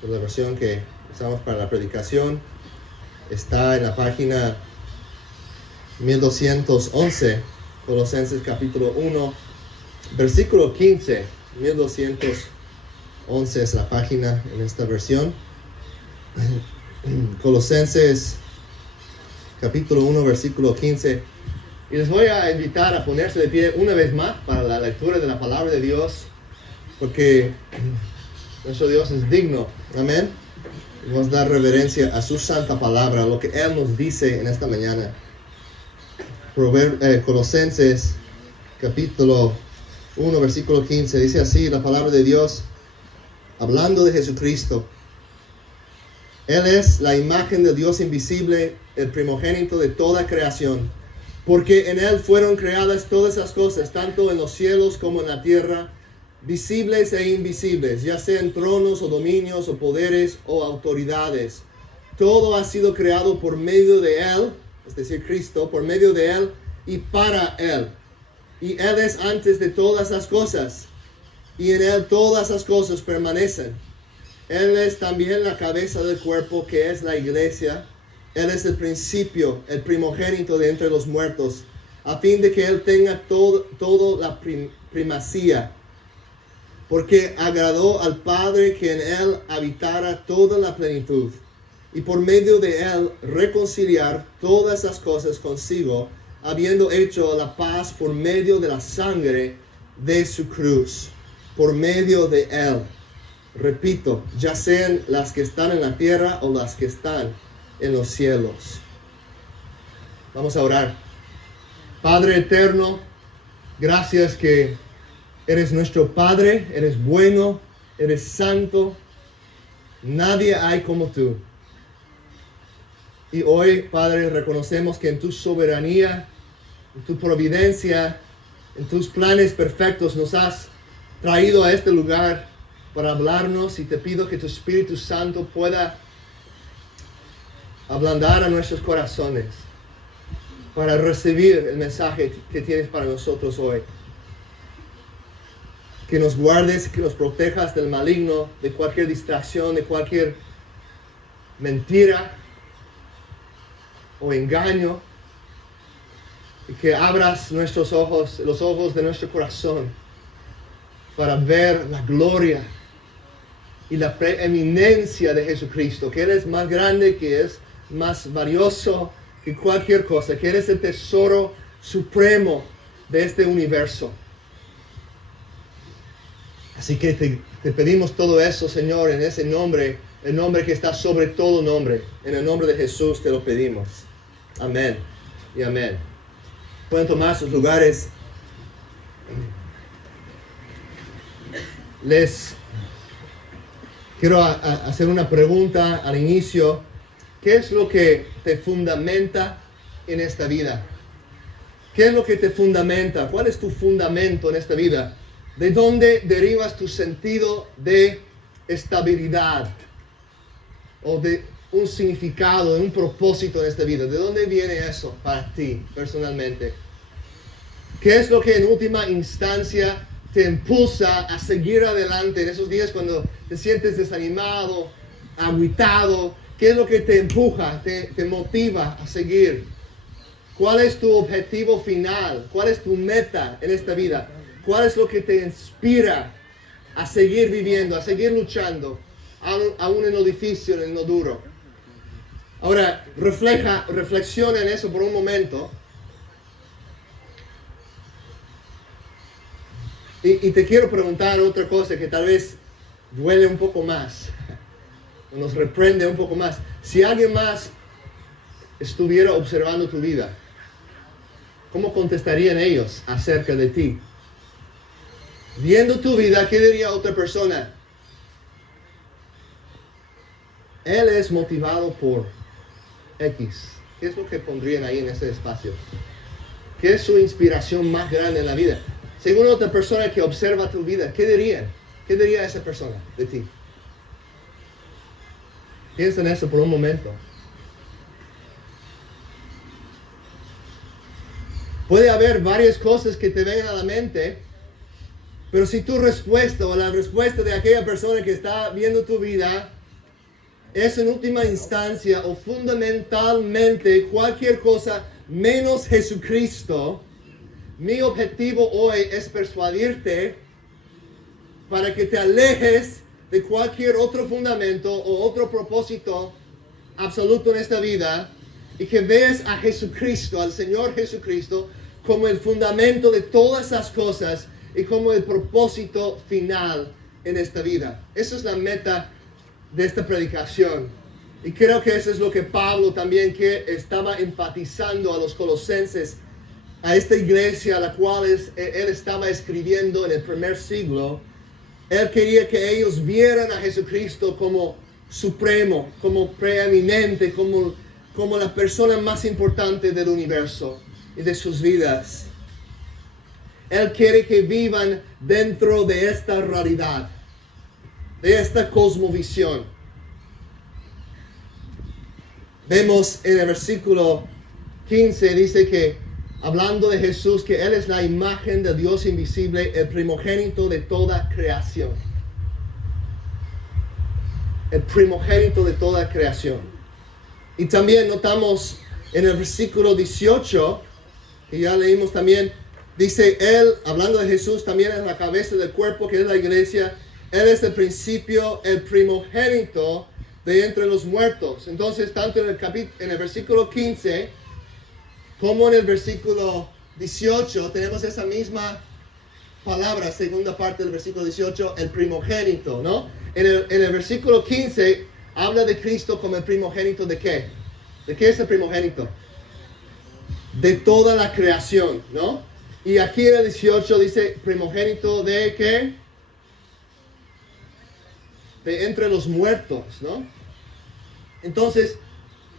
Pues la versión que usamos para la predicación está en la página 1211, Colosenses capítulo 1, versículo 15. 1211 es la página en esta versión. Colosenses capítulo 1, versículo 15. Y les voy a invitar a ponerse de pie una vez más para la lectura de la palabra de Dios, porque nuestro Dios es digno. Amén. Vamos a dar reverencia a su santa palabra, lo que Él nos dice en esta mañana. Colosenses capítulo 1, versículo 15. Dice así la palabra de Dios, hablando de Jesucristo. Él es la imagen del Dios invisible, el primogénito de toda creación, porque en Él fueron creadas todas las cosas, tanto en los cielos como en la tierra, visibles e invisibles, ya sean tronos o dominios o poderes o autoridades. Todo ha sido creado por medio de Él, es decir, Cristo, por medio de Él y para Él. Y Él es antes de todas las cosas, y en Él todas las cosas permanecen. Él es también la cabeza del cuerpo, que es la iglesia. Él es el principio, el primogénito de entre los muertos, a fin de que Él tenga todo la primacía. Porque agradó al Padre que en Él habitara toda la plenitud, y por medio de Él reconciliar todas las cosas consigo, habiendo hecho la paz por medio de la sangre de su cruz. Por medio de Él. Repito, ya sean las que están en la tierra o las que están en los cielos. Vamos a orar. Padre eterno, gracias que eres nuestro Padre, eres bueno, eres santo. Nadie hay como tú. Y hoy, Padre, reconocemos que en tu soberanía, en tu providencia, en tus planes perfectos nos has traído a este lugar para hablarnos, y te pido que tu Espíritu Santo pueda ablandar a nuestros corazones para recibir el mensaje que tienes para nosotros hoy. Que nos guardes, que nos protejas del maligno, de cualquier distracción, de cualquier mentira o engaño, y que abras nuestros ojos, los ojos de nuestro corazón, para ver la gloria y la preeminencia de Jesucristo, que Él es más grande, que es más valioso que cualquier cosa, que Él es el tesoro supremo de este universo. Así que te pedimos todo eso, Señor, en ese nombre, el nombre que está sobre todo nombre. En el nombre de Jesús te lo pedimos. Amén y amén. Pueden tomar sus lugares. Les quiero hacer una pregunta al inicio. ¿Qué es lo que te fundamenta en esta vida? ¿Qué es lo que te fundamenta? ¿Cuál es tu fundamento en esta vida? ¿De dónde derivas tu sentido de estabilidad? ¿O de un significado, de un propósito en esta vida? ¿De dónde viene eso para ti personalmente? ¿Qué es lo que en última instancia te impulsa a seguir adelante en esos días cuando te sientes desanimado, agüitado? ¿Qué es lo que te empuja, te motiva a seguir? ¿Cuál es tu objetivo final? ¿Cuál es tu meta en esta vida? ¿Cuál es lo que te inspira a seguir viviendo, a seguir luchando, aún en lo difícil, en lo duro? Ahora, reflexiona en eso por un momento. Y te quiero preguntar otra cosa que tal vez duele un poco más, o nos reprende un poco más. Si alguien más estuviera observando tu vida, ¿cómo contestarían ellos acerca de ti? Viendo tu vida, ¿qué diría otra persona? Él es motivado por X. ¿Qué es lo que pondrían ahí en ese espacio? ¿Qué es su inspiración más grande en la vida? Según otra persona que observa tu vida, ¿qué dirían? ¿Qué diría esa persona de ti? Piensa en eso por un momento. Puede haber varias cosas que te vengan a la mente, pero si tu respuesta o la respuesta de aquella persona que está viendo tu vida es en última instancia o fundamentalmente cualquier cosa menos Jesucristo, mi objetivo hoy es persuadirte para que te alejes de cualquier otro fundamento o otro propósito absoluto en esta vida y que veas a Jesucristo, al Señor Jesucristo, como el fundamento de todas las cosas y como el propósito final en esta vida. Esa es la meta de esta predicación. Y creo que eso es lo que Pablo también que estaba enfatizando a los colosenses, a esta iglesia a la cual él estaba escribiendo en el primer siglo. Él quería que ellos vieran a Jesucristo como supremo, como preeminente, como la persona más importante del universo y de sus vidas. Él quiere que vivan dentro de esta realidad, de esta cosmovisión. Vemos en el versículo 15, dice que, hablando de Jesús, que Él es la imagen del Dios invisible, el primogénito de toda creación. El primogénito de toda creación. Y también notamos en el versículo 18, que ya leímos también, dice Él, hablando de Jesús, también es la cabeza del cuerpo, que es la iglesia. Él es el principio, el primogénito de entre los muertos. Entonces, tanto en el versículo 15, como en el versículo 18, tenemos esa misma palabra, segunda parte del versículo 18, el primogénito, ¿no? En el versículo 15, habla de Cristo como el primogénito de ¿qué? ¿De qué es el primogénito? De toda la creación, ¿no? Y aquí en el 18 dice primogénito de ¿qué? De entre los muertos, ¿no? Entonces,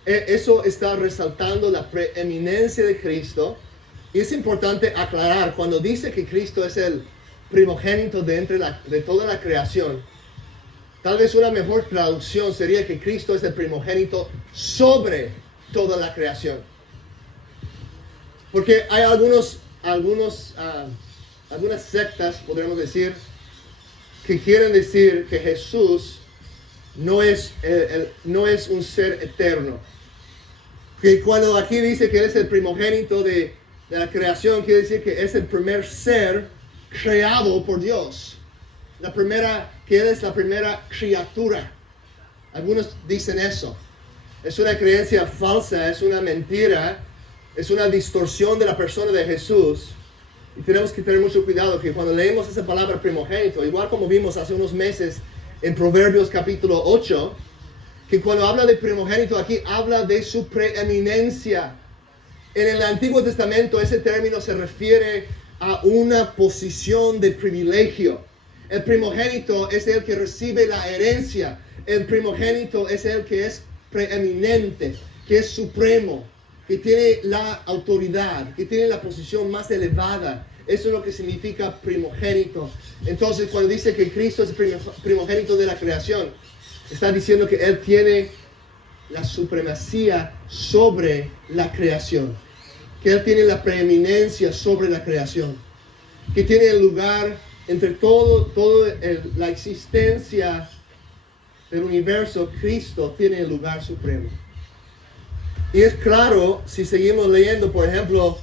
eso está resaltando la preeminencia de Cristo. Y es importante aclarar, cuando dice que Cristo es el primogénito de toda la creación, tal vez una mejor traducción sería que Cristo es el primogénito sobre toda la creación. Porque hay algunas sectas, podríamos decir, que quieren decir que Jesús no es un ser eterno. Que cuando aquí dice que Él es el primogénito de la creación, quiere decir que es el primer ser creado por Dios. Que Él es la primera criatura. Algunos dicen eso. Es una creencia falsa, es una mentira, es una distorsión de la persona de Jesús. Y tenemos que tener mucho cuidado que cuando leemos esa palabra primogénito, igual como vimos hace unos meses en Proverbios capítulo 8, que cuando habla de primogénito aquí habla de su preeminencia. En el Antiguo Testamento ese término se refiere a una posición de privilegio. El primogénito es el que recibe la herencia. El primogénito es el que es preeminente, que es supremo, que tiene la autoridad, que tiene la posición más elevada. Eso es lo que significa primogénito. Entonces, cuando dice que Cristo es el primogénito de la creación, está diciendo que Él tiene la supremacía sobre la creación. Que Él tiene la preeminencia sobre la creación. Que tiene el lugar entre la existencia del universo. Cristo tiene el lugar supremo. Y es claro, si seguimos leyendo, por ejemplo,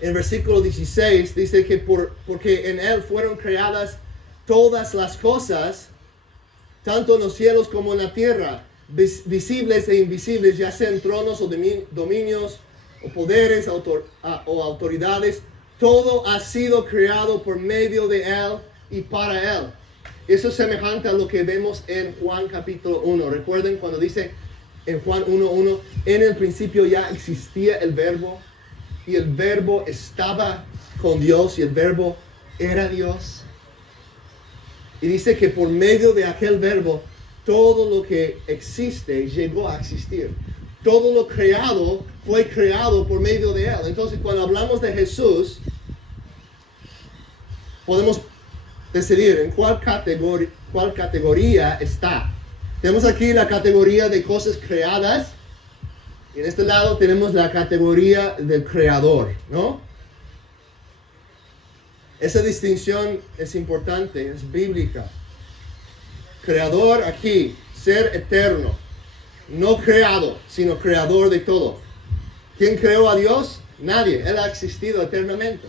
en el versículo 16, dice que porque en Él fueron creadas todas las cosas, tanto en los cielos como en la tierra, visibles e invisibles, ya sean tronos o dominios, o poderes o autoridades, todo ha sido creado por medio de Él y para Él. Eso es semejante a lo que vemos en Juan capítulo 1. Recuerden cuando dice en Juan 1:1, en el principio ya existía el verbo, y el verbo estaba con Dios, y el verbo era Dios. Y dice que por medio de aquel verbo, todo lo que existe llegó a existir. Todo lo creado fue creado por medio de Él. Entonces, cuando hablamos de Jesús, podemos decidir en cuál categoría está. Tenemos aquí la categoría de cosas creadas. Y en este lado tenemos la categoría del creador, ¿no? Esa distinción es importante, es bíblica. Creador aquí ser eterno, no creado, sino creador de todo. ¿Quién creó a Dios? Nadie. Él ha existido eternamente.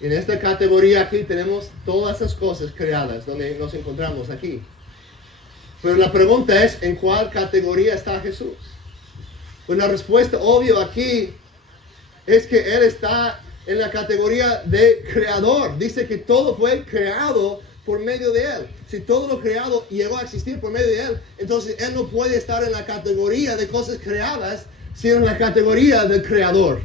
En esta categoría aquí tenemos todas esas cosas creadas donde nos encontramos aquí. Pero la pregunta es, ¿en cuál categoría está Jesús? Pues la respuesta obvia aquí es que Él está en la categoría de creador. Dice que todo fue creado por medio de Él. Si todo lo creado llegó a existir por medio de Él, entonces Él no puede estar en la categoría de cosas creadas, sino en la categoría del creador.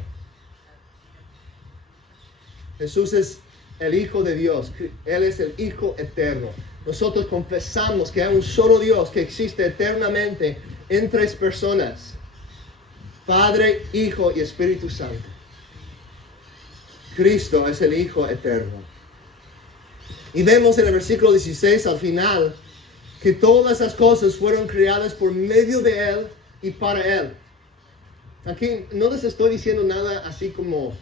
Jesús es el Hijo de Dios. Él es el Hijo eterno. Nosotros confesamos que hay un solo Dios que existe eternamente en tres personas: Padre, Hijo y Espíritu Santo. Cristo es el Hijo eterno. Y vemos en el versículo 16 al final que todas esas cosas fueron creadas por medio de Él y para Él. Aquí no les estoy diciendo nada así como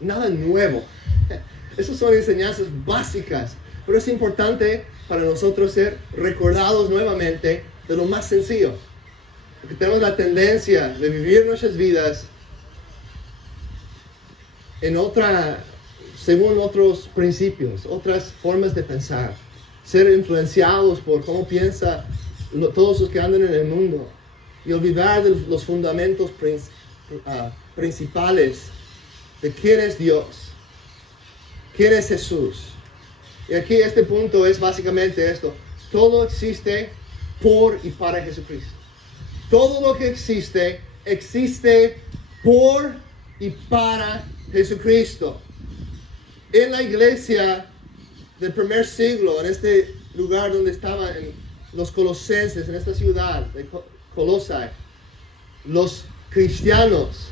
nada nuevo. Esas son enseñanzas básicas, pero es importante para nosotros ser recordados nuevamente de lo más sencillo. Porque tenemos la tendencia de vivir nuestras vidas según otros principios, otras formas de pensar, ser influenciados por cómo piensa todos los que andan en el mundo y olvidar de los fundamentos principales de quién es Dios, quién es Jesús. Y aquí este punto es básicamente esto: todo existe por y para Jesucristo. Todo lo que existe por y para Jesucristo. En la iglesia del primer siglo, en este lugar donde estaban los colosenses, en esta ciudad de Colosai, los cristianos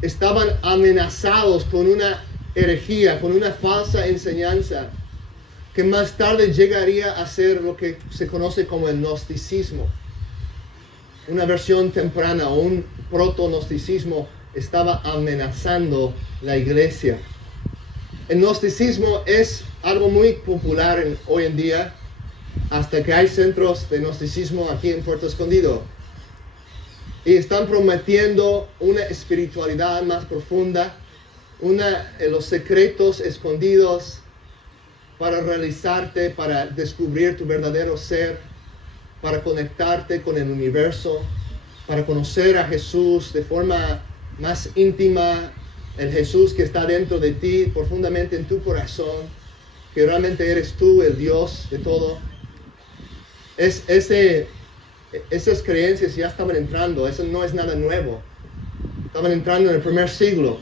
estaban amenazados con una herejía, con una falsa enseñanza que más tarde llegaría a ser lo que se conoce como el gnosticismo. Una versión temprana o un proto-gnosticismo estaba amenazando la iglesia. El gnosticismo es algo muy popular hoy en día, hasta que hay centros de gnosticismo aquí en Puerto Escondido. Y están prometiendo una espiritualidad más profunda, los secretos escondidos para realizarte, para descubrir tu verdadero ser, para conectarte con el universo, para conocer a Jesús de forma más íntima, el Jesús que está dentro de ti, profundamente en tu corazón, que realmente eres tú el Dios de todo. Esas creencias ya estaban entrando, eso no es nada nuevo. Estaban entrando en el primer siglo.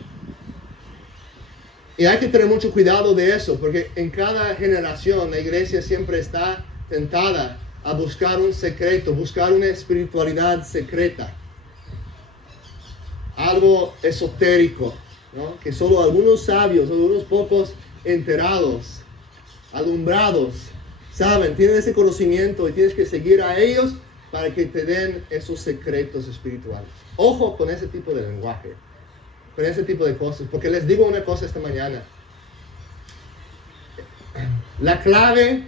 Y hay que tener mucho cuidado de eso, porque en cada generación la iglesia siempre está tentada a buscar un secreto, buscar una espiritualidad secreta. Algo esotérico, ¿no? Que solo algunos sabios, algunos pocos enterados, alumbrados, saben, tienen ese conocimiento y tienes que seguir a ellos para que te den esos secretos espirituales. Ojo con ese tipo de lenguaje, con ese tipo de cosas, porque les digo una cosa esta mañana. La clave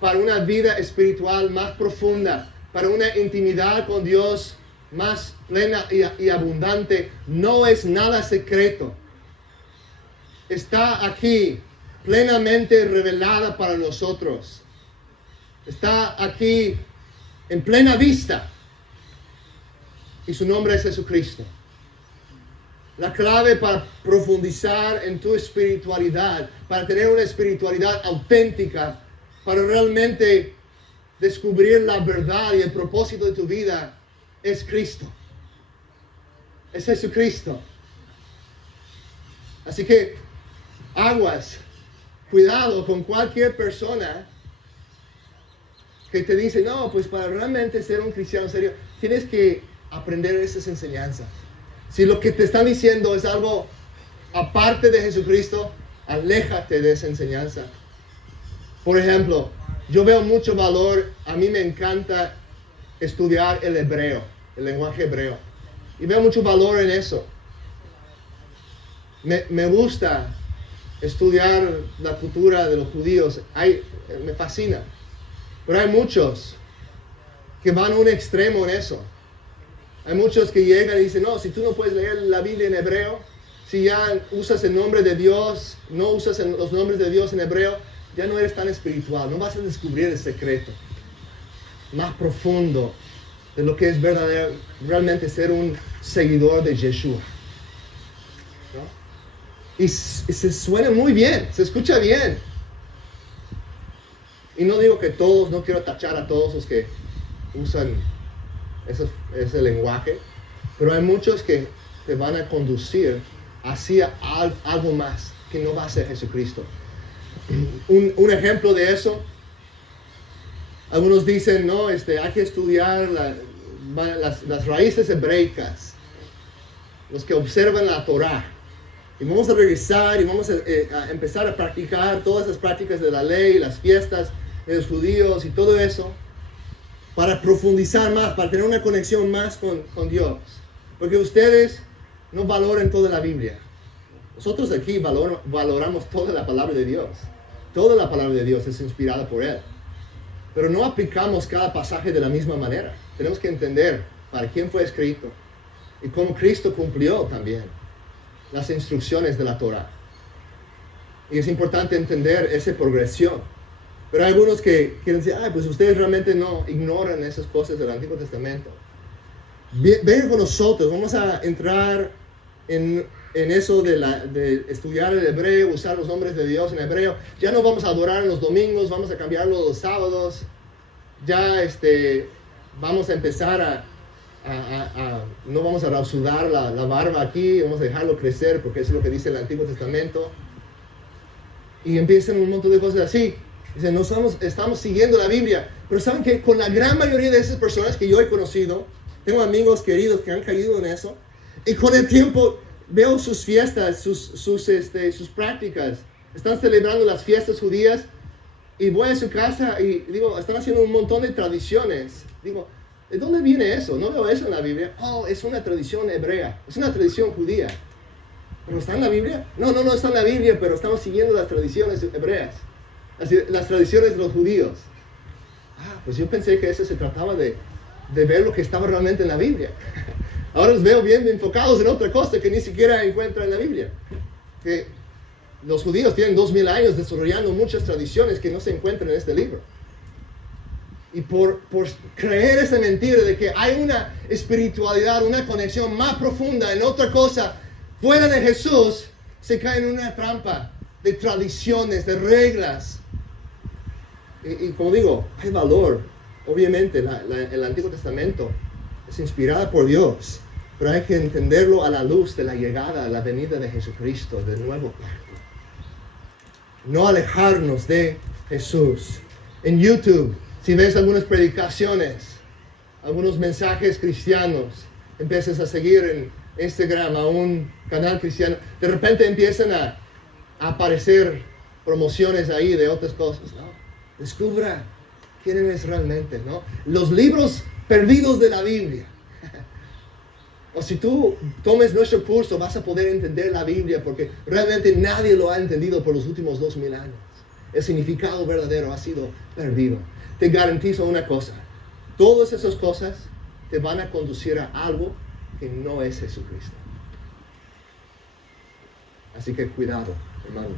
para una vida espiritual más profunda, para una intimidad con Dios más plena y abundante, no es nada secreto. Está aquí, plenamente revelada para nosotros. Está aquí en plena vista. Y su nombre es Jesucristo. La clave para profundizar en tu espiritualidad, para tener una espiritualidad auténtica, para realmente descubrir la verdad y el propósito de tu vida, es Cristo. Es Jesucristo. Así que aguas, cuidado con cualquier persona que te dice, no, pues para realmente ser un cristiano serio, tienes que aprender esas enseñanzas. Si lo que te están diciendo es algo aparte de Jesucristo, aléjate de esa enseñanza. Por ejemplo, yo veo mucho valor, a mí me encanta estudiar el hebreo, el lenguaje hebreo. Y veo mucho valor en eso. Me gusta estudiar la cultura de los judíos, me fascina. Pero hay muchos que van a un extremo en eso. Hay muchos que llegan y dicen, no, si tú no puedes leer la Biblia en hebreo, si ya usas el nombre de Dios, no usas los nombres de Dios en hebreo, ya no eres tan espiritual, no vas a descubrir el secreto más profundo de lo que es realmente ser un seguidor de Yeshua. ¿No? Y se suena muy bien, se escucha bien. Y no digo que todos, no quiero tachar a todos los que usan ese lenguaje, pero hay muchos que te van a conducir hacia algo más que no va a ser Jesucristo. Un ejemplo de eso, algunos dicen, no, hay que estudiar las raíces hebreicas, los que observan la Torah, y vamos a regresar y vamos a empezar a practicar todas las prácticas de la ley, las fiestas de los judíos y todo eso, para profundizar más, para tener una conexión más con Dios. Porque ustedes no valoran toda la Biblia. Nosotros aquí valoramos toda la palabra de Dios. Toda la palabra de Dios es inspirada por Él. Pero no aplicamos cada pasaje de la misma manera. Tenemos que entender para quién fue escrito y cómo Cristo cumplió también las instrucciones de la Torah. Y es importante entender esa progresión. Pero hay algunos que quieren decir, pues ustedes realmente no ignoran esas cosas del Antiguo Testamento. Ven con nosotros, vamos a entrar en eso de estudiar el hebreo, usar los nombres de Dios en hebreo. Ya no vamos a adorar en los domingos, vamos a cambiarlo los sábados. Ya vamos a empezar no vamos a rausudar la barba aquí, vamos a dejarlo crecer porque eso es lo que dice el Antiguo Testamento. Y empiezan un montón de cosas así. Dicen, no estamos siguiendo la Biblia. Pero saben que con la gran mayoría de esas personas que yo he conocido, tengo amigos queridos que han caído en eso, y con el tiempo veo sus fiestas, sus prácticas. Están celebrando las fiestas judías y voy a su casa y digo, están haciendo un montón de tradiciones. Digo, ¿de dónde viene eso? No veo eso en la Biblia. Oh, es una tradición hebrea, es una tradición judía. ¿Pero está en la Biblia? No está en la Biblia, pero estamos siguiendo las tradiciones hebreas. Las tradiciones de los judíos. Pues yo pensé que eso se trataba de ver lo que estaba realmente en la Biblia. Ahora los veo bien enfocados en otra cosa que ni siquiera encuentran en la Biblia. Que los judíos tienen 2000 años desarrollando muchas tradiciones que no se encuentran en este libro. Y por creer esa mentira de que hay una espiritualidad, una conexión más profunda en otra cosa fuera de Jesús, se caen en una trampa de tradiciones, de reglas. Y como digo, hay valor. Obviamente, el Antiguo Testamento es inspirada por Dios, pero hay que entenderlo a la luz de la llegada, la venida de Jesucristo, del nuevo pacto. No alejarnos de Jesús. En YouTube, si ves algunas predicaciones, algunos mensajes cristianos, empiezas a seguir en Instagram a un canal cristiano, de repente empiezan a aparecer promociones ahí de otras cosas, ¿no? Descubra quién eres realmente, ¿no? Los libros perdidos de la Biblia. O si tú tomes nuestro curso, vas a poder entender la Biblia, porque realmente nadie lo ha entendido por los últimos 2000 años. El significado verdadero ha sido perdido. Te garantizo una cosa, todas esas cosas te van a conducir a algo que no es Jesucristo. Así que cuidado, hermanos.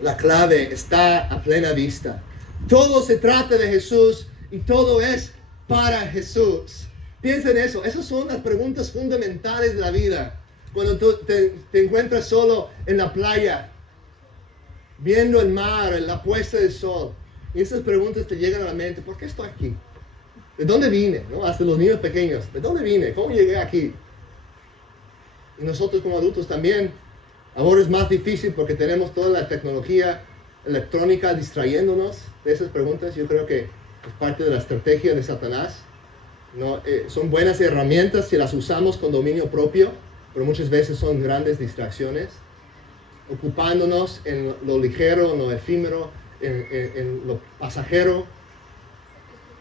La clave está a plena vista. Todo se trata de Jesús y todo es para Jesús. Piensa en eso. Esas son las preguntas fundamentales de la vida. Cuando tú te encuentras solo en la playa, viendo el mar, la puesta del sol, y esas preguntas te llegan a la mente. ¿Por qué estoy aquí? ¿De dónde vine? ¿No? Hasta los niños pequeños. ¿De dónde vine? ¿Cómo llegué aquí? Y nosotros como adultos también. Ahora es más difícil porque tenemos toda la tecnología electrónica distrayéndonos de esas preguntas. Yo creo que es parte de la estrategia de Satanás. ¿No? Son buenas herramientas si las usamos con dominio propio, pero muchas veces son grandes distracciones, ocupándonos en lo ligero, en lo efímero, en lo pasajero.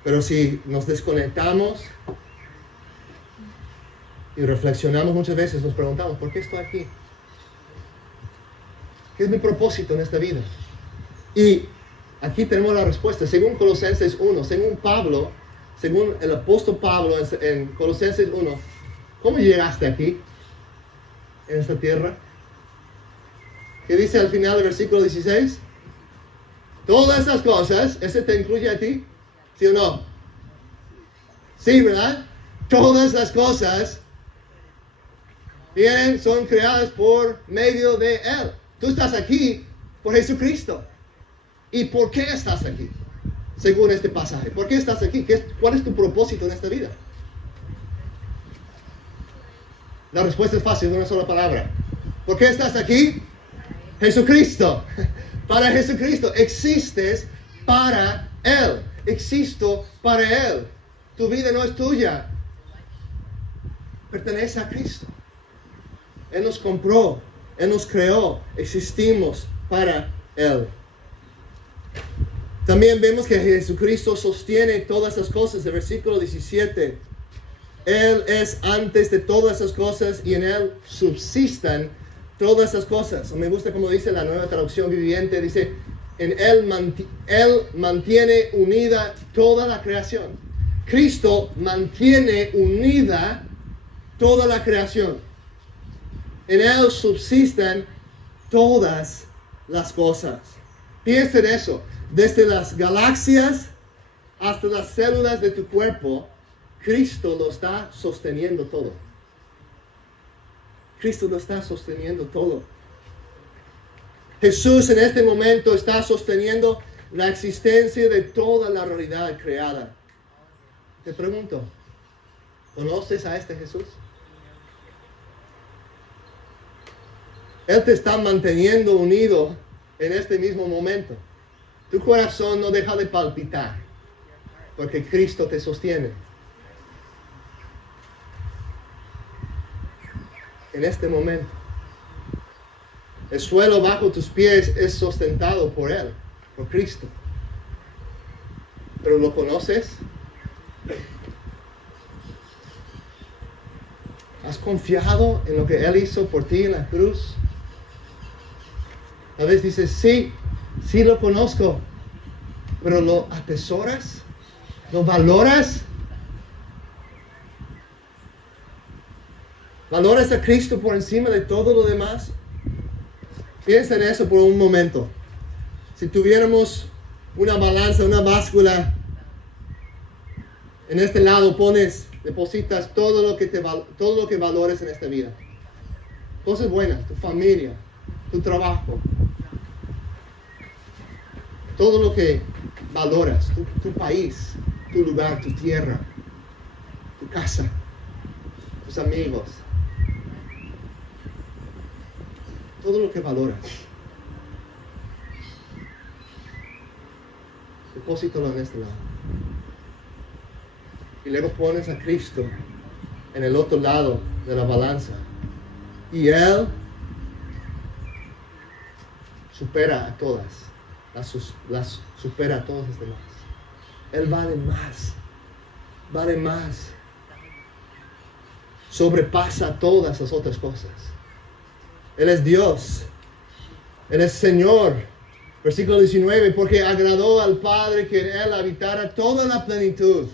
Pero si nos desconectamos y reflexionamos muchas veces, nos preguntamos, ¿por qué estoy aquí? ¿Qué es mi propósito en esta vida? Y Aquí tenemos la respuesta. Según Colosenses 1, según Pablo, según el apóstol Pablo en Colosenses 1, ¿cómo llegaste aquí, en esta tierra? ¿Qué dice al final del versículo 16? Todas esas cosas, ¿ese te incluye a ti? ¿Sí o no? Sí, ¿verdad? Todas las cosas son creadas por medio de Él. Tú estás aquí por Jesucristo. ¿Y por qué estás aquí? Según este pasaje. ¿Por qué estás aquí? ¿Cuál es tu propósito en esta vida? La respuesta es fácil, una sola palabra. ¿Por qué estás aquí? Jesucristo. Para Jesucristo. Existes para Él. Existo para Él. Tu vida no es tuya. Pertenece a Cristo. Él nos compró. Él nos creó. Existimos para Él. También vemos que Jesucristo sostiene todas esas cosas. El versículo 17. Él es antes de todas esas cosas y en Él subsistan todas esas cosas. Me gusta como dice la Nueva Traducción Viviente. Dice, en Él mantiene unida toda la creación. Cristo mantiene unida toda la creación. En Él subsisten todas las cosas. Piensa en eso. Desde las galaxias hasta las células de tu cuerpo, Cristo lo está sosteniendo todo. Cristo lo está sosteniendo todo. Jesús en este momento está sosteniendo la existencia de toda la realidad creada. Te pregunto, ¿conoces a este Jesús? Él te está manteniendo unido en este mismo momento. Tu corazón no deja de palpitar porque Cristo te sostiene. En este momento. El suelo bajo tus pies es sustentado por Él, por Cristo. ¿Pero lo conoces? ¿Has confiado en lo que Él hizo por ti en la cruz? A veces dices, sí lo conozco, pero ¿lo atesoras? ¿Lo valoras? ¿Valoras a Cristo por encima de todo lo demás? Piensa en eso por un momento. Si tuviéramos una balanza, una báscula, en este lado depositas todo lo que valores en esta vida. Cosas buenas, tu familia, tu trabajo, todo lo que valoras, tu país, tu lugar, tu tierra, tu casa, tus amigos, todo lo que valoras. Depósitalo en este lado. Y luego pones a Cristo en el otro lado de la balanza. Y Él supera a todas. Las supera a todas las demás. Él vale más. Vale más. Sobrepasa todas las otras cosas. Él es Dios. Él es Señor. Versículo 19. Porque agradó al Padre que en Él habitara toda la plenitud.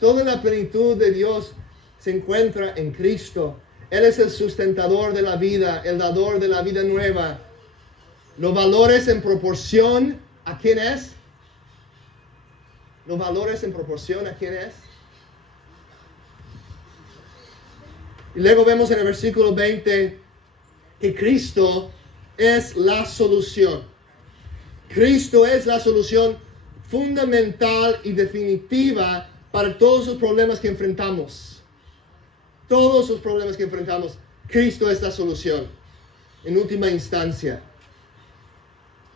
Toda la plenitud de Dios se encuentra en Cristo. Él es el sustentador de la vida, el dador de la vida nueva. ¿Lo valores en proporción a quién es? ¿Lo valores en proporción a quién es? Y luego vemos en el versículo 20 que Cristo es la solución. Cristo es la solución fundamental y definitiva para todos los problemas que enfrentamos. Todos los problemas que enfrentamos, Cristo es la solución. En última instancia.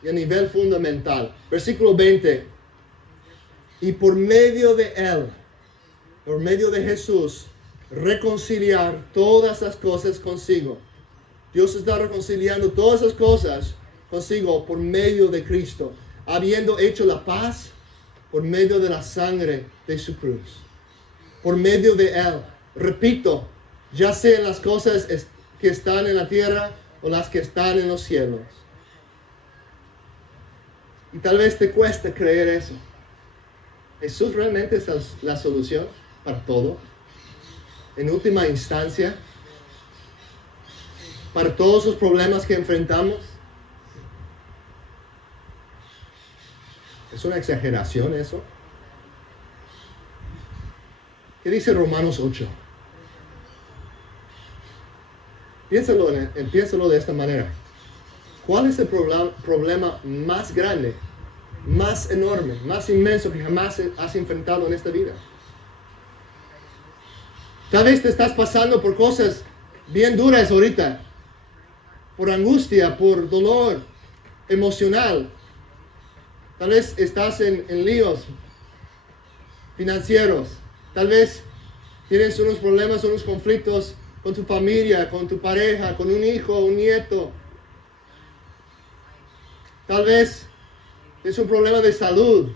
Y a nivel fundamental. Versículo 20. Y por medio de Él, por medio de Jesús, reconciliar todas las cosas consigo. Dios está reconciliando todas las cosas consigo por medio de Cristo. Habiendo hecho la paz por medio de la sangre de su cruz. Por medio de Él. Repito, ya sean las cosas que están en la tierra o las que están en los cielos. Y tal vez te cueste creer eso. ¿Jesús realmente es la solución para todo? En última instancia, para todos los problemas que enfrentamos. ¿Es una exageración eso? ¿Qué dice Romanos 8? Piénsalo de esta manera. ¿Cuál es el problema más grande, más enorme, más inmenso que jamás has enfrentado en esta vida? Tal vez te estás pasando por cosas bien duras ahorita, por angustia, por dolor emocional. Tal vez estás en líos financieros. Tal vez tienes unos problemas, unos conflictos con tu familia, con tu pareja, con un hijo, un nieto. Tal vez es un problema de salud.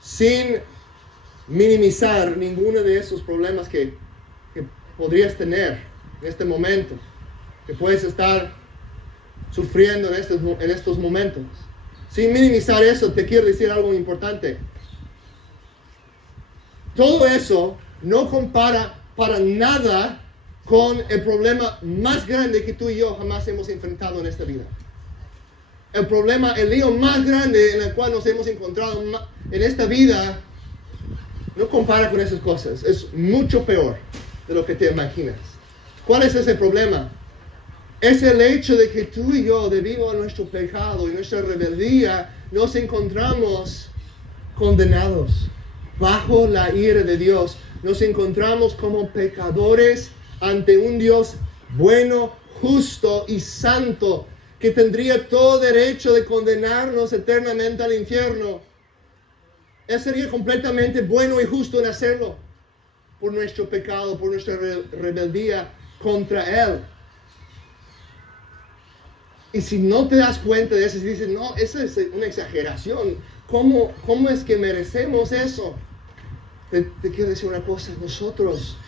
Sin minimizar ninguno de esos problemas que podrías tener en este momento, que puedes estar sufriendo en estos momentos. Sin minimizar eso, te quiero decir algo importante. Todo eso no compara para nada con el problema más grande que tú y yo jamás hemos enfrentado en esta vida. El lío más grande en el cual nos hemos encontrado en esta vida no compara con esas cosas. Es mucho peor de lo que te imaginas. ¿Cuál es ese problema? Es el hecho de que tú y yo, debido a nuestro pecado y nuestra rebeldía, nos encontramos condenados bajo la ira de Dios. Nos encontramos como pecadores ante un Dios bueno, justo y santo, que tendría todo derecho de condenarnos eternamente al infierno. Él sería completamente bueno y justo en hacerlo por nuestro pecado, por nuestra rebeldía contra Él. Y si no te das cuenta de eso, si dices, no, esa es una exageración, ¿cómo es que merecemos eso? Te quiero decir una cosa, nosotros,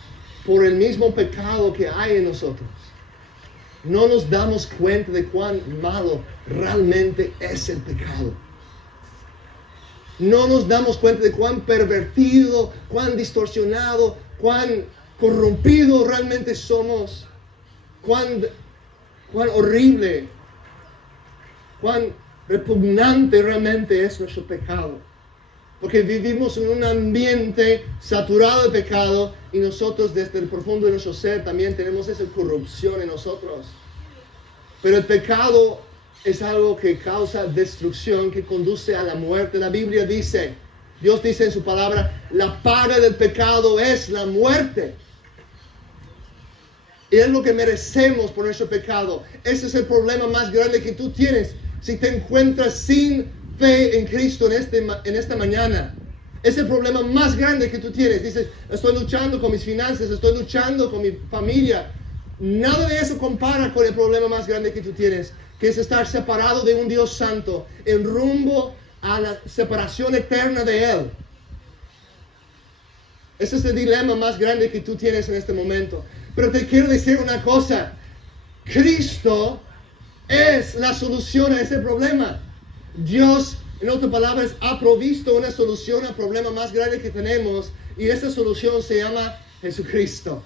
por el mismo pecado que hay en nosotros, no nos damos cuenta de cuán malo realmente es el pecado. No nos damos cuenta de cuán pervertido, cuán distorsionado, cuán corrompido realmente somos, cuán horrible, cuán repugnante realmente es nuestro pecado. Porque vivimos en un ambiente saturado de pecado y nosotros desde el profundo de nuestro ser también tenemos esa corrupción en nosotros. Pero el pecado es algo que causa destrucción, que conduce a la muerte. La Biblia dice, Dios dice en su palabra, la paga del pecado es la muerte. Y es lo que merecemos por nuestro pecado. Ese es el problema más grande que tú tienes si te encuentras sin fe en Cristo en esta mañana. Es el problema más grande que tú tienes. Dices, estoy luchando con mis finanzas, estoy luchando con mi familia. Nada de eso compara con el problema más grande que tú tienes, que es estar separado de un Dios santo, en rumbo a la separación eterna de Él. Ese es el dilema más grande que tú tienes en este momento. Pero te quiero decir una cosa, Cristo es la solución a ese problema. Dios, en otras palabras, ha provisto una solución al problema más grande que tenemos, y esa solución se llama Jesucristo.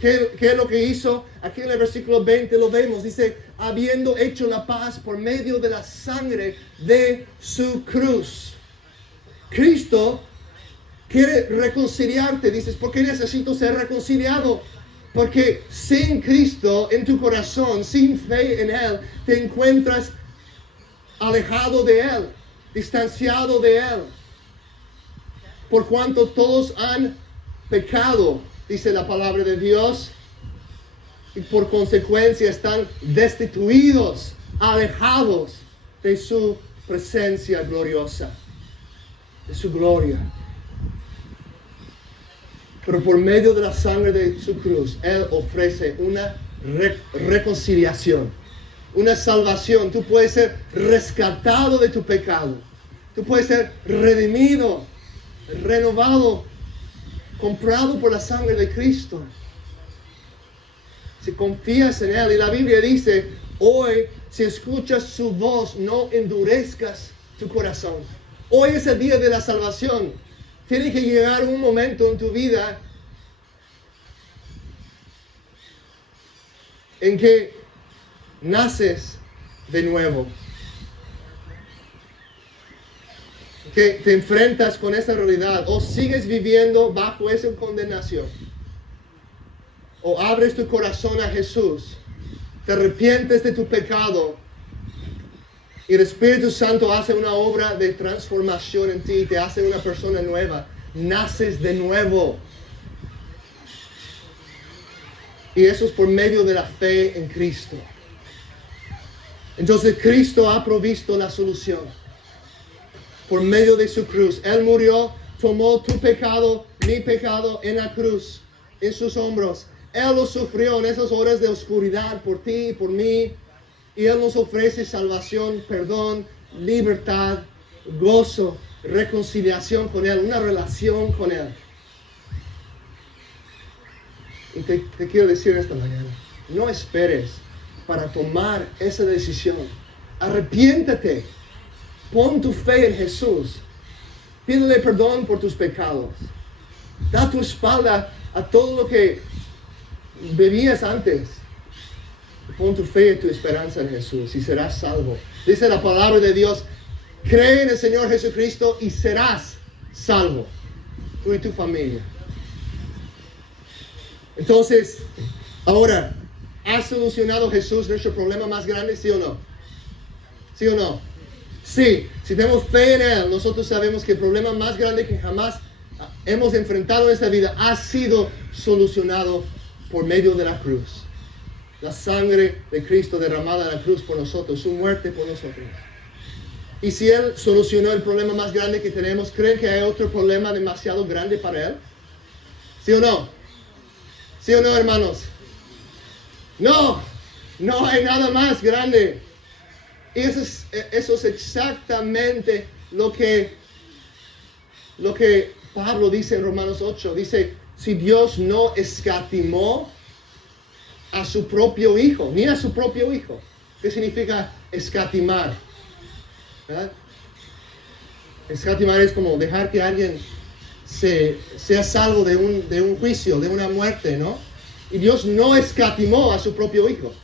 ¿Qué es lo que hizo? Aquí en el versículo 20 lo vemos, dice, habiendo hecho la paz por medio de la sangre de su cruz. Cristo quiere reconciliarte. Dices, ¿por qué necesito ser reconciliado? Porque sin Cristo en tu corazón, sin fe en Él, te encuentras alejado de Él, distanciado de Él. Por cuanto todos han pecado, dice la palabra de Dios, y por consecuencia están destituidos, alejados de su presencia gloriosa, de su gloria. Pero por medio de la sangre de su cruz, Él ofrece una reconciliación, una salvación. Tú puedes ser rescatado de tu pecado. Tú puedes ser redimido, renovado, comprado por la sangre de Cristo. Si confías en Él, y la Biblia dice, Hoy, si escuchas su voz, no endurezcas tu corazón. Hoy es el día de la salvación. Tiene que llegar un momento en tu vida en que naces de nuevo. Que te enfrentas con esa realidad. O sigues viviendo bajo esa condenación. O abres tu corazón a Jesús. Te arrepientes de tu pecado. Y el Espíritu Santo hace una obra de transformación en ti. Te hace una persona nueva. Naces de nuevo. Y eso es por medio de la fe en Cristo. Entonces Cristo ha provisto la solución. Por medio de su cruz. Él murió, tomó tu pecado, mi pecado en la cruz, en sus hombros. Él lo sufrió en esas horas de oscuridad por ti y por mí. Y Él nos ofrece salvación, perdón, libertad, gozo, reconciliación con Él, una relación con Él. Y te quiero decir esta mañana, no esperes para tomar esa decisión. Arrepiéntate. Pon tu fe en Jesús. Pídele perdón por tus pecados. Da tu espalda a todo lo que bebías antes. Pon tu fe y tu esperanza en Jesús y serás salvo. Dice la palabra de Dios, cree en el Señor Jesucristo y serás salvo. Tú y tu familia. Entonces, ahora, ¿ha solucionado Jesús nuestro problema más grande? ¿Sí o no? ¿Sí o no? Sí, si tenemos fe en Él, nosotros sabemos que el problema más grande que jamás hemos enfrentado en esta vida ha sido solucionado por medio de la cruz. La sangre de Cristo derramada en la cruz por nosotros, su muerte por nosotros. Y si Él solucionó el problema más grande que tenemos, ¿creen que hay otro problema demasiado grande para Él? ¿Sí o no? ¿Sí o no, hermanos? No, no hay nada más grande. Y eso es exactamente lo que Pablo dice en Romanos 8. Dice, si Dios no escatimó a su propio Hijo, ni a su propio Hijo. ¿Qué significa escatimar? ¿Verdad? Escatimar es como dejar que alguien sea salvo de un juicio, de una muerte, ¿no? Y Dios no escatimó a su propio Hijo.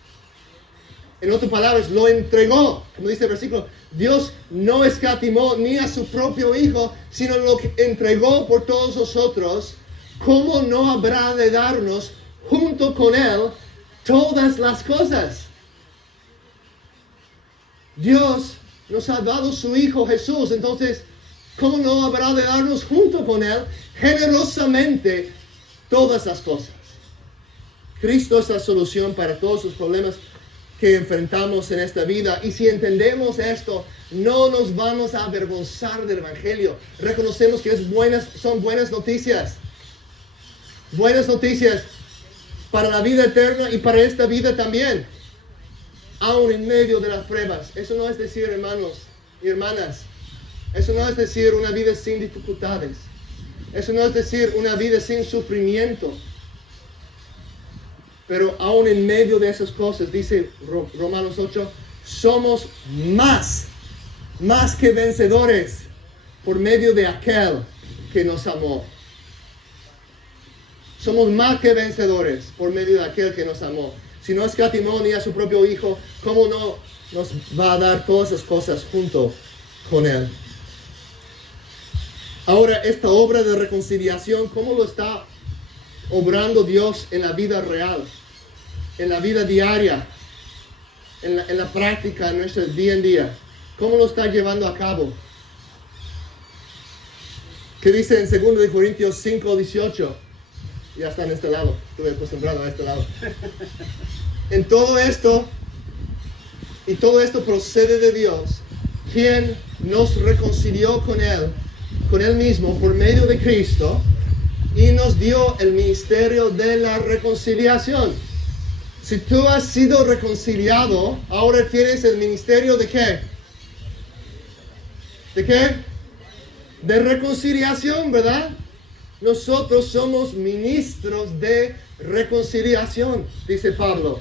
En otras palabras, lo entregó. Como dice el versículo, Dios no escatimó ni a su propio Hijo, sino lo que entregó por todos nosotros. ¿Cómo no habrá de darnos junto con Él todas las cosas? Dios nos ha dado su Hijo Jesús. Entonces, ¿cómo no habrá de darnos junto con Él generosamente todas las cosas? Cristo es la solución para todos los problemas que enfrentamos en esta vida. Y si entendemos esto, no nos vamos a avergonzar del Evangelio. Reconocemos que son buenas noticias. Buenas noticias para la vida eterna y para esta vida también. Aún en medio de las pruebas. Eso no es decir, hermanos y hermanas, eso no es decir una vida sin dificultades. Eso no es decir una vida sin sufrimiento. Pero aún en medio de esas cosas, dice Romanos 8, somos más que vencedores por medio de aquel que nos amó. Somos más que vencedores por medio de aquel que nos amó. Si no escatimó ni a su propio Hijo, ¿cómo no nos va a dar todas esas cosas junto con Él? Ahora, esta obra de reconciliación, ¿cómo lo está obrando Dios en la vida real, en la vida diaria, en la práctica, en nuestro día en día? ¿Cómo lo está llevando a cabo? ¿Qué dice en 2 Corintios 5:18? Ya está en este lado, estuve acostumbrado a este lado. En todo esto, y todo esto procede de Dios, quien nos reconcilió con Él mismo por medio de Cristo, y nos dio el ministerio de la reconciliación. Si tú has sido reconciliado, ahora tienes el ministerio ¿de qué? ¿De qué? De reconciliación, ¿verdad? Nosotros somos ministros de reconciliación, dice Pablo.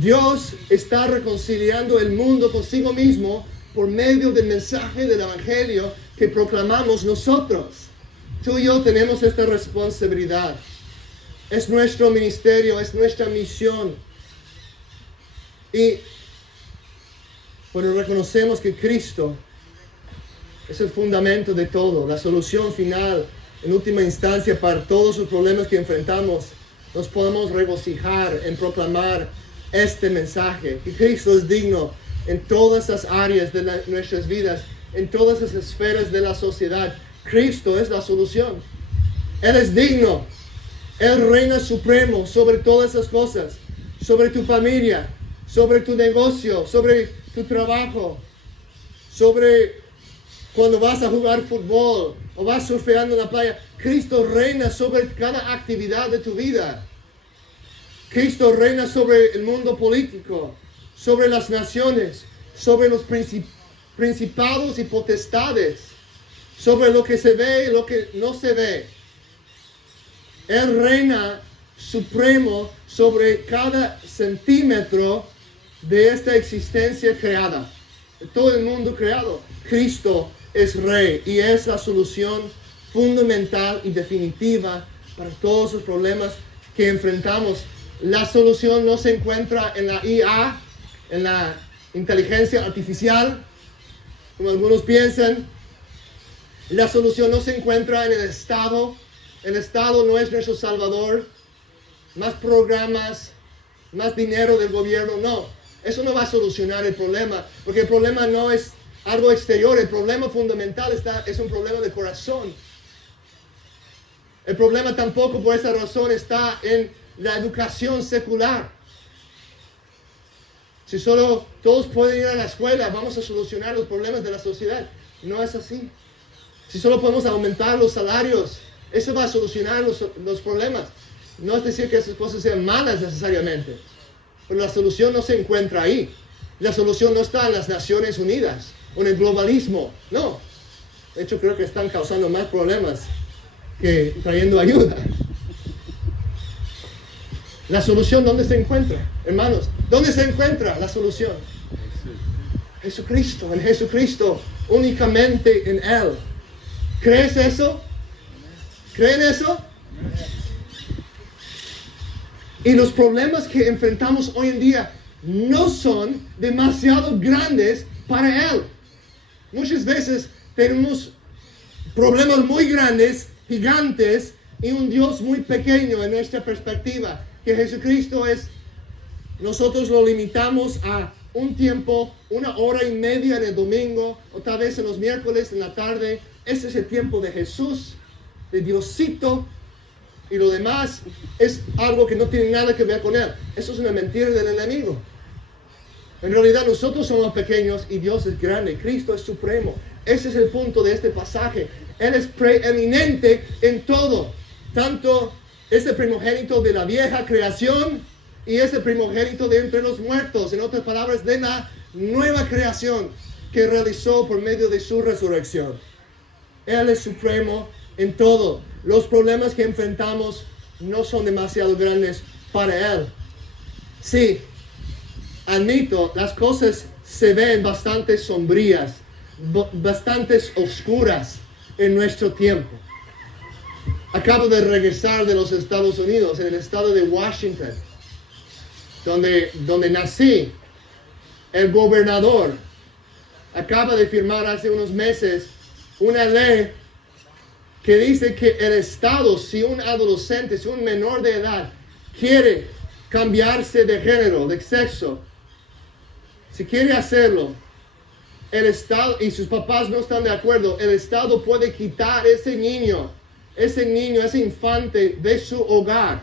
Dios está reconciliando el mundo consigo mismo por medio del mensaje del Evangelio que proclamamos nosotros. Tú y yo tenemos esta responsabilidad. Es nuestro ministerio, es nuestra misión. Y bueno, reconocemos que Cristo es el fundamento de todo, la solución final, en última instancia, para todos los problemas que enfrentamos. Nos podemos regocijar en proclamar este mensaje, que Cristo es digno en todas las áreas de nuestras vidas, en todas las esferas de la sociedad. Cristo es la solución. Él es digno. Él reina supremo sobre todas las cosas, sobre tu familia, sobre tu negocio, sobre tu trabajo, sobre cuando vas a jugar fútbol o vas surfeando en la playa. Cristo reina sobre cada actividad de tu vida. Cristo reina sobre el mundo político, sobre las naciones, sobre los principados y potestades, sobre lo que se ve y lo que no se ve. Él reina supremo sobre cada centímetro de esta existencia creada, de todo el mundo creado. Cristo es Rey y es la solución fundamental y definitiva para todos los problemas que enfrentamos. La solución no se encuentra en la IA, en la inteligencia artificial, como algunos piensan. La solución no se encuentra en el Estado. El Estado no es nuestro salvador. Más programas, más dinero del gobierno, no. Eso no va a solucionar el problema, porque el problema no es algo exterior. El problema fundamental es un problema de corazón. El problema tampoco por esa razón está en la educación secular. Si solo todos pueden ir a la escuela, vamos a solucionar los problemas de la sociedad. No es así. Si solo podemos aumentar los salarios, eso va a solucionar los problemas. No es decir que esas cosas sean malas necesariamente, pero la solución no se encuentra ahí. La solución no está en las Naciones Unidas o en el globalismo. No. De hecho, creo que están causando más problemas que trayendo ayuda. La solución, ¿dónde se encuentra? Hermanos, ¿dónde se encuentra la solución? Jesucristo, en Jesucristo, únicamente en Él. ¿Crees eso? ¿Creen eso? Y los problemas que enfrentamos hoy en día no son demasiado grandes para Él. Muchas veces tenemos problemas muy grandes, gigantes, y un Dios muy pequeño en nuestra perspectiva. Que Jesucristo nosotros lo limitamos a un tiempo, 1 hora y media en el domingo, o tal vez en los miércoles en la tarde. Ese es el tiempo de Jesús, de Diosito, y lo demás es algo que no tiene nada que ver con Él. Eso es una mentira del enemigo. En realidad nosotros somos pequeños y Dios es grande. Cristo es supremo. Ese es el punto de este pasaje. Él es preeminente en todo. Tanto es el primogénito de la vieja creación y es el primogénito de entre los muertos. En otras palabras, de la nueva creación que realizó por medio de su resurrección. Él es supremo en todo. Los problemas que enfrentamos no son demasiado grandes para Él. Sí, admito, las cosas se ven bastante sombrías, bastante oscuras en nuestro tiempo. Acabo de regresar de los Estados Unidos, en el estado de Washington, donde nací. El gobernador acaba de firmar hace unos meses una ley que dice que el Estado, si un adolescente, si un menor de edad quiere cambiarse de género, de sexo, si quiere hacerlo, el Estado y sus papás no están de acuerdo, el Estado puede quitar ese niño, ese infante de su hogar,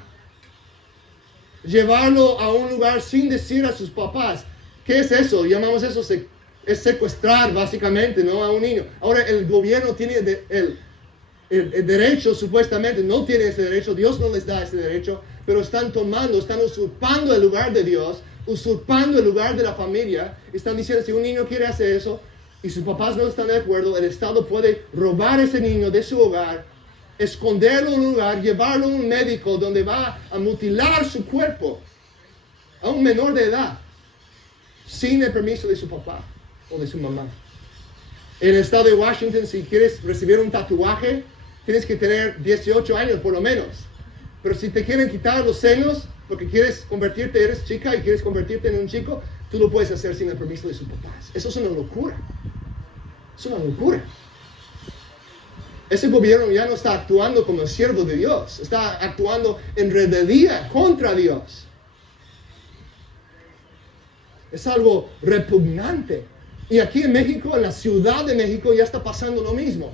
llevarlo a un lugar sin decir a sus papás. ¿Qué es eso? Llamamos eso es secuestrar básicamente, ¿no? A un niño. Ahora el gobierno tiene el derecho, supuestamente no tiene ese derecho, Dios no les da ese derecho, pero están usurpando el lugar de Dios, usurpando el lugar de la familia. Están diciendo, si un niño quiere hacer eso y sus papás no están de acuerdo, el Estado puede robar a ese niño de su hogar, esconderlo en un lugar, llevarlo a un médico donde va a mutilar su cuerpo, a un menor de edad sin el permiso de su papá o de su mamá. En el estado de Washington, si quieres recibir un tatuaje, tienes que tener 18 años por lo menos. Pero si te quieren quitar los senos porque quieres convertirte, eres chica y quieres convertirte en un chico, tú lo puedes hacer sin el permiso de sus papás. Eso es una locura. Es una locura. Ese gobierno ya no está actuando como el siervo de Dios. Está actuando en rebeldía contra Dios. Es algo repugnante. Y aquí en México, en la Ciudad de México, ya está pasando lo mismo.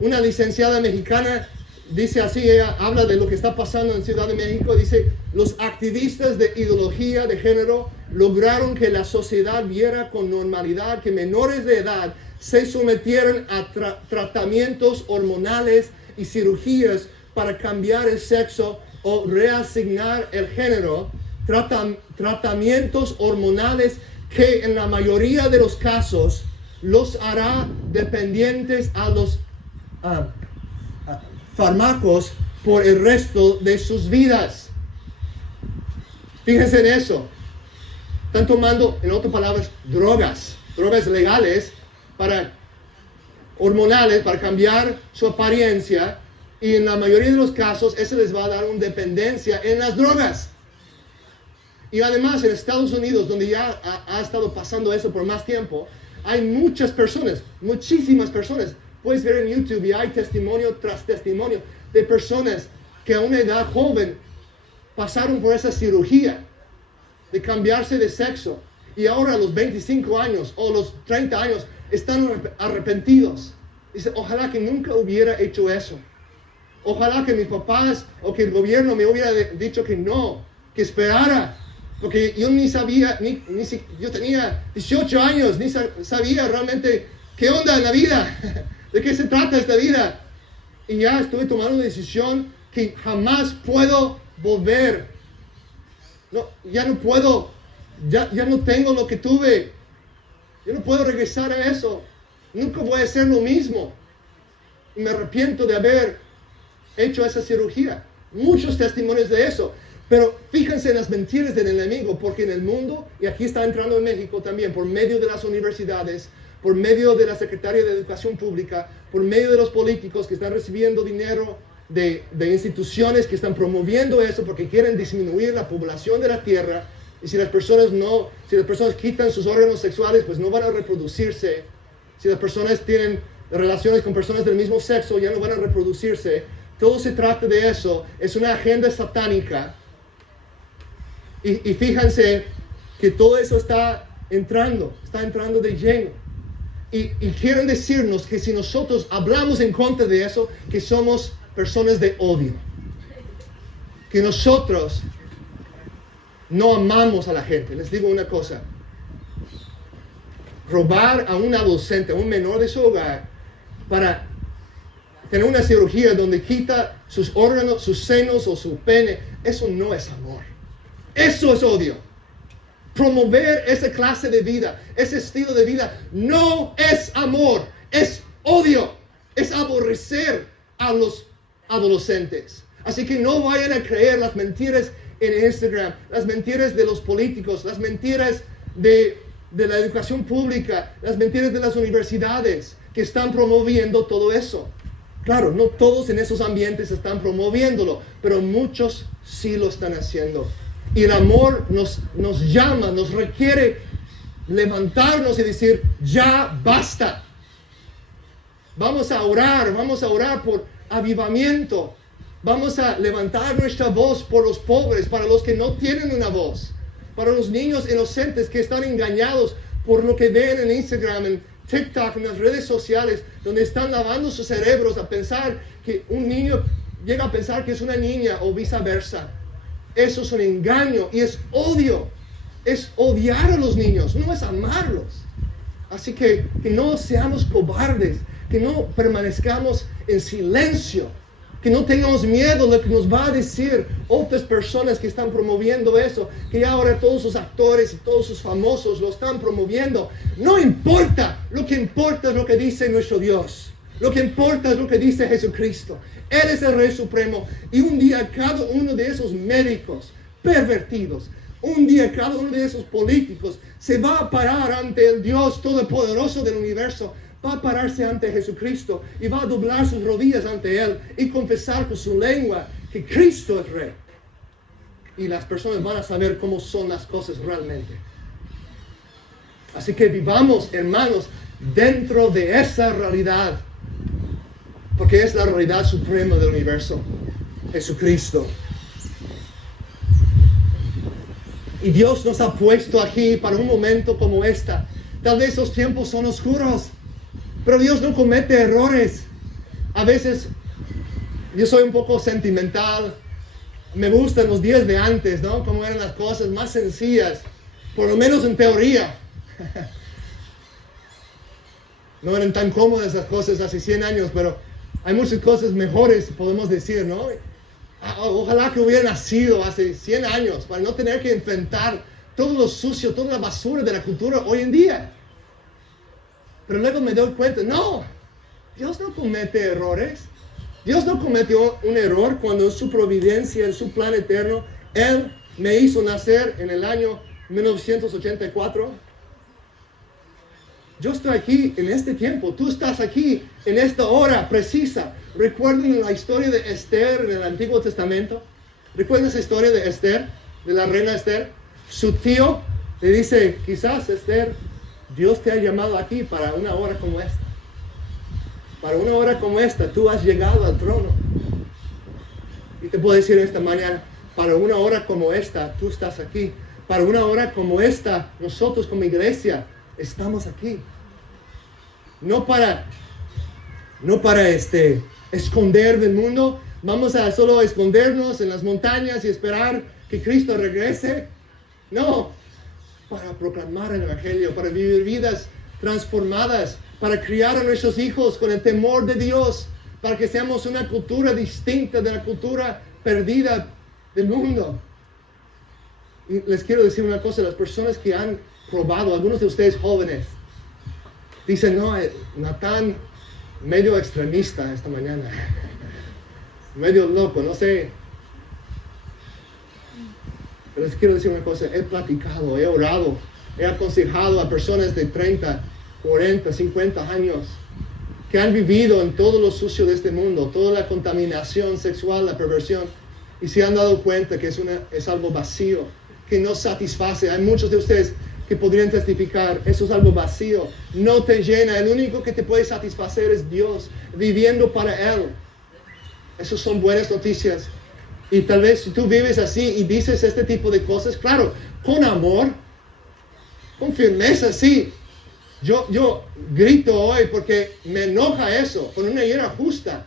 Una licenciada mexicana dice así, ella habla de lo que está pasando en Ciudad de México, dice, los activistas de ideología de género lograron que la sociedad viera con normalidad que menores de edad se sometieron a tratamientos hormonales y cirugías para cambiar el sexo o reasignar el género, tratamientos hormonales que en la mayoría de los casos los hará dependientes a los fármacos por el resto de sus vidas. Fíjense en eso. Están tomando, en otras palabras, drogas legales hormonales para cambiar su apariencia, y en la mayoría de los casos eso les va a dar una dependencia en las drogas. Y además en Estados Unidos, donde ya ha estado pasando eso por más tiempo, hay muchas personas, muchísimas personas. Puedes ver en YouTube y hay testimonio tras testimonio de personas que a una edad joven pasaron por esa cirugía de cambiarse de sexo y ahora a los 25 años o los 30 años están arrepentidos. Dice, ojalá que nunca hubiera hecho eso. Ojalá que mis papás o que el gobierno me hubiera dicho que no, que esperara. Porque yo ni sabía, yo tenía 18 años, ni sabía realmente qué onda en la vida, de qué se trata esta vida. Y ya estoy tomando una decisión que jamás puedo volver. No, ya no puedo, ya no tengo lo que tuve. Yo no puedo regresar a eso. Nunca voy a hacer lo mismo. Y me arrepiento de haber hecho esa cirugía. Muchos testimonios de eso. Pero fíjense en las mentiras del enemigo, porque en el mundo, y aquí está entrando en México también, por medio de las universidades, por medio de la Secretaría de Educación Pública, por medio de los políticos que están recibiendo dinero de instituciones que están promoviendo eso porque quieren disminuir la población de la tierra. Y si las personas quitan sus órganos sexuales, pues no van a reproducirse. Si las personas tienen relaciones con personas del mismo sexo, ya no van a reproducirse. Todo se trata de eso. Es una agenda satánica. Y fíjense que todo eso está entrando de lleno. Y quieren decirnos que si nosotros hablamos en contra de eso, que somos personas de odio. Que nosotros no amamos a la gente. Les digo una cosa. Robar a un adolescente, a un menor de su hogar, para tener una cirugía donde quita sus órganos, sus senos o su pene, eso no es amor. Eso es odio. Promover esa clase de vida, ese estilo de vida, no es amor, es odio. Es aborrecer a los adolescentes. Así que no vayan a creer las mentiras en Instagram, las mentiras de los políticos, las mentiras de la educación pública, las mentiras de las universidades que están promoviendo todo eso. Claro, no todos en esos ambientes están promoviéndolo, pero muchos sí lo están haciendo. Y el amor nos llama, nos requiere levantarnos y decir, ya basta. Vamos a orar por avivamiento. Vamos a levantar nuestra voz por los pobres, para los que no tienen una voz, para los niños inocentes que están engañados por lo que ven en Instagram, en TikTok, en las redes sociales, donde están lavando sus cerebros a pensar que un niño llega a pensar que es una niña o viceversa. Eso es un engaño y es odio. Es odiar a los niños, no es amarlos. Así que no seamos cobardes, que no permanezcamos en silencio, que no tengamos miedo de lo que nos va a decir otras personas que están promoviendo eso, que ya ahora todos sus actores y todos sus famosos lo están promoviendo. No importa, lo que importa es lo que dice nuestro Dios. Lo que importa es lo que dice Jesucristo. Él es el Rey Supremo. Y un día cada uno de esos médicos pervertidos, Un día cada uno de esos políticos se va a parar ante el Dios Todopoderoso del universo. Va a pararse ante Jesucristo y va a doblar sus rodillas ante Él y confesar con su lengua que Cristo es Rey. Y las personas van a saber cómo son las cosas realmente. Así que vivamos, hermanos, dentro de esa realidad. Porque es la realidad suprema del universo. Jesucristo. Y Dios nos ha puesto aquí para un momento como esta. Tal vez los tiempos son oscuros, pero Dios no comete errores. A veces yo soy un poco sentimental. Me gustan los días de antes, ¿no? Como eran las cosas más sencillas, por lo menos en teoría. No eran tan cómodas las cosas hace 100 años, pero hay muchas cosas mejores, podemos decir, ¿no? Ojalá que hubiera nacido hace 100 años para no tener que enfrentar todo lo sucio, toda la basura de la cultura hoy en día. Pero luego me doy cuenta, no, Dios no comete errores. Dios no cometió un error cuando en su providencia, en su plan eterno, Él me hizo nacer en el año 1984. Yo estoy aquí en este tiempo, tú estás aquí en esta hora precisa. ¿Recuerdan la historia de Esther en el Antiguo Testamento? ¿Recuerdan esa historia de Esther, de la reina Esther? Su tío le dice, quizás Esther, Dios te ha llamado aquí para una hora como esta. Para una hora como esta, tú has llegado al trono. Y te puedo decir esta mañana, para una hora como esta, tú estás aquí. Para una hora como esta, nosotros como iglesia, estamos aquí. No para esconder del mundo. Vamos a solo escondernos en las montañas y esperar que Cristo regrese. No, para proclamar el Evangelio, para vivir vidas transformadas, para criar a nuestros hijos con el temor de Dios, para que seamos una cultura distinta de la cultura perdida del mundo. Y les quiero decir una cosa, las personas que han probado, algunos de ustedes jóvenes, dicen, no, Natán, medio extremista esta mañana, medio loco, no sé. Pero les quiero decir una cosa, he platicado, he orado, he aconsejado a personas de 30, 40, 50 años que han vivido en todo lo sucio de este mundo, toda la contaminación sexual, la perversión, y se han dado cuenta que es algo vacío, que no satisface. Hay muchos de ustedes que podrían testificar, eso es algo vacío, no te llena, el único que te puede satisfacer es Dios, viviendo para Él. Esas son buenas noticias. Y tal vez si tú vives así y dices este tipo de cosas, claro, con amor, con firmeza, sí. Yo grito hoy porque me enoja eso, con una ira justa,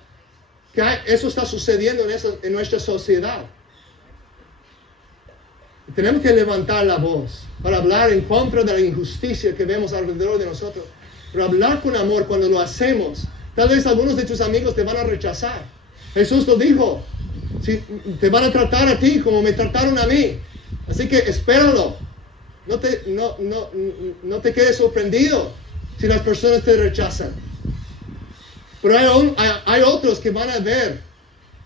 que eso está sucediendo en nuestra sociedad. Y tenemos que levantar la voz para hablar en contra de la injusticia que vemos alrededor de nosotros. Pero hablar con amor cuando lo hacemos, tal vez algunos de tus amigos te van a rechazar. Jesús lo dijo, si te van a tratar a ti como me trataron a mí. Así que espéralo. No te quedes sorprendido si las personas te rechazan. Pero hay otros que van a ver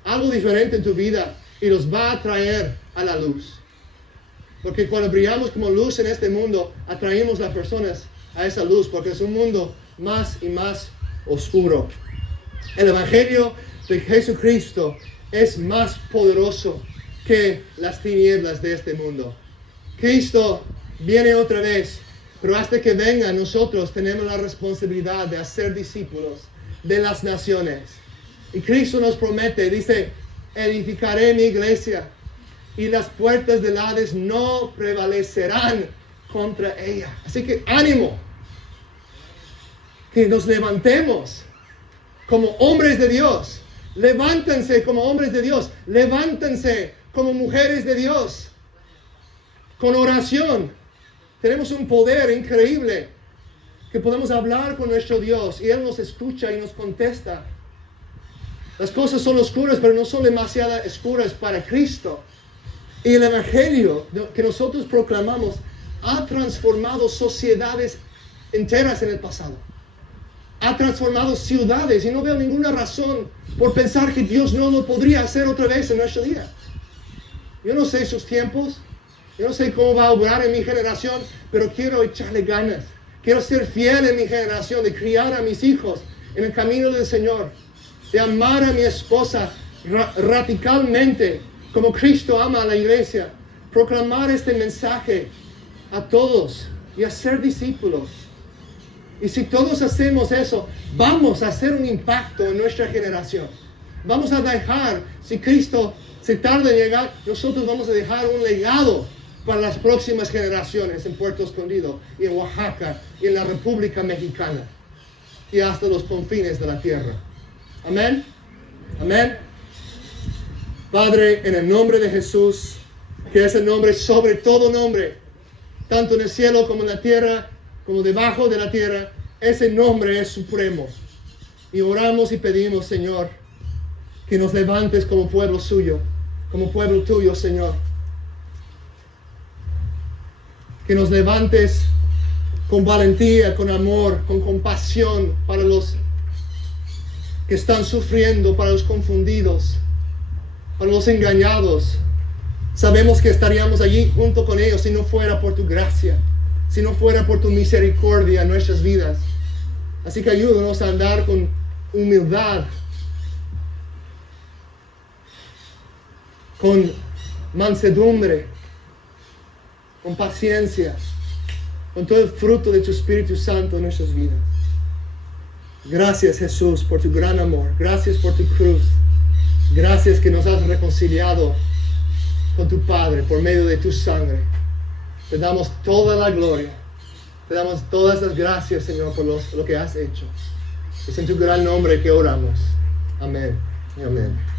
algo diferente en tu vida y los va a traer a la luz. Porque cuando brillamos como luz en este mundo, atraemos a las personas a esa luz, porque es un mundo más y más oscuro. El Evangelio de Jesucristo es más poderoso que las tinieblas de este mundo. Cristo viene otra vez, pero hasta que venga nosotros tenemos la responsabilidad de hacer discípulos de las naciones. Y Cristo nos promete, dice, edificaré mi iglesia y las puertas del Hades no prevalecerán contra ella. Así que ánimo, que nos levantemos como hombres de Dios. Levántense como hombres de Dios. Levántense como mujeres de Dios. Con oración. Tenemos un poder increíble que podemos hablar con nuestro Dios y Él nos escucha y nos contesta. Las cosas son oscuras, pero no son demasiado oscuras para Cristo. Y el Evangelio que nosotros proclamamos ha transformado sociedades enteras en el pasado. Ha transformado ciudades y no veo ninguna razón por pensar que Dios no lo podría hacer otra vez en nuestro día. Yo no sé sus tiempos, Yo no sé cómo va a obrar en mi generación, pero quiero echarle ganas. Quiero ser fiel en mi generación, de criar a mis hijos en el camino del Señor, de amar a mi esposa radicalmente, como Cristo ama a la iglesia, proclamar este mensaje a todos y hacer discípulos. Y si todos hacemos eso, vamos a hacer un impacto en nuestra generación. Vamos a dejar, si Cristo se tarda en llegar, nosotros vamos a dejar un legado para las próximas generaciones en Puerto Escondido y en Oaxaca y en la República Mexicana y hasta los confines de la tierra. Amén. Amén. Padre, en el nombre de Jesús, que es el nombre sobre todo nombre, tanto en el cielo como en la tierra, como debajo de la tierra, ese nombre es supremo. Y oramos y pedimos, Señor, que nos levantes como pueblo suyo, como pueblo tuyo, Señor. Que nos levantes con valentía, con amor, con compasión para los que están sufriendo, para los confundidos, para los engañados. Sabemos que estaríamos allí junto con ellos si no fuera por tu gracia, si no fuera por tu misericordia en nuestras vidas. Así que ayúdanos a andar con humildad, con mansedumbre, con paciencia, con todo el fruto de tu Espíritu Santo en nuestras vidas. Gracias, Jesús, por tu gran amor. Gracias por tu cruz. Gracias que nos has reconciliado con tu Padre por medio de tu sangre. Te damos toda la gloria. Te damos todas las gracias, Señor, por lo que has hecho. Es en tu gran nombre que oramos. Amén y amén.